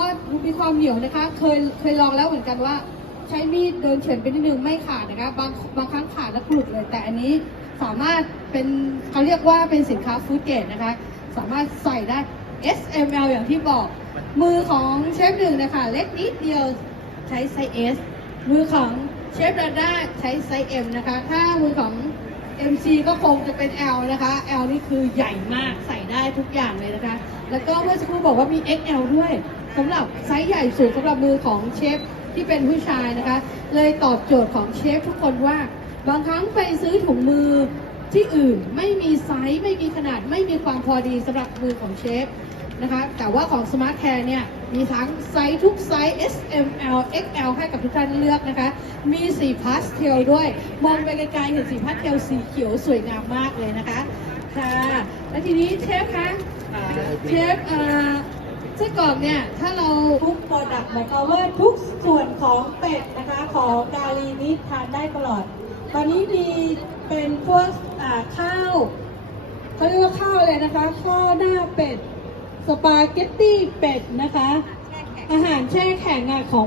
ก็มีความเหนียวนะคะ เคยเคยลองแล้วเหมือนกันว่า ใช้มีดเดินเฉือนไปนิดนึงไม่ขาดนะคะบางบางครั้งขาดแล้วกรุบเลย แต่อันนี้สามารถเป็นเขาเรียกว่าเป็นสินค้าฟู้ดเกรดนะคะ สามารถใส่ได้ S M L อย่างที่บอก มือของเชฟหนึ่งนะคะเล็กนิดเดียวใช้ไซส์ S มือของเชฟดาด้าใช้ไซส์ M นะคะ ถ้ามือของ MC ก็คงจะเป็น L นะคะ L นี่คือใหญ่มากใส่ได้ทุกอย่างเลยนะคะ แล้วก็เมื่อสักครู่บอกว่ามี XL ด้วย สำหรับไซส์ใหญ่สุดสำหรับมือของเชฟที่เป็นผู้ชายนะคะ เลยตอบโจทย์ของเชฟทุกคนว่า บางครั้งไปซื้อถุงมือที่อื่นไม่มีไซส์ไม่มีขนาดไม่มีความพอดีสำหรับมือของเชฟนะคะแต่ว่าของ Smart Care เนี่ย มีทั้งไซส์ทุกไซส์ S M L X L ให้กับทุกท่านเลือกนะคะ มีสีพาสเทลด้วย มองไปไกลๆเห็นสีพาสเทลสีเขียวสวยงามมากเลยนะคะ ค่ะ แล้วทีนี้เชฟคะเชฟเอ่อ ไส้กรอกเนี่ยถ้าเราทุกปรดักหมายความว่าทุกส่วนของเป็ดนะคะ ของกาลีนี้ทานได้ตลอด ตอนนี้มีเป็นพวกข้าวเขาเรียกว่าข้าวเลยนะคะ ข้าวหน้าเป็ด สปาเกตตี้เป็ดนะคะ อาหารแช่แข็งอะของ